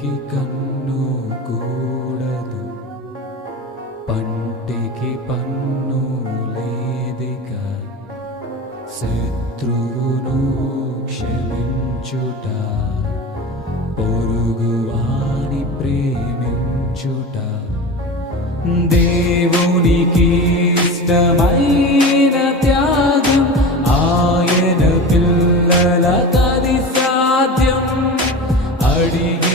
కంటికి కన్ను కూడదు, పంటికి పన్ను లేదిక. శత్రువును క్షమించుట, పొరుగువాని ప్రేమించుట దేవునికి ఇష్టమైన త్యాగం. ఆయన పిల్లలకది సాధ్యం. అడిగి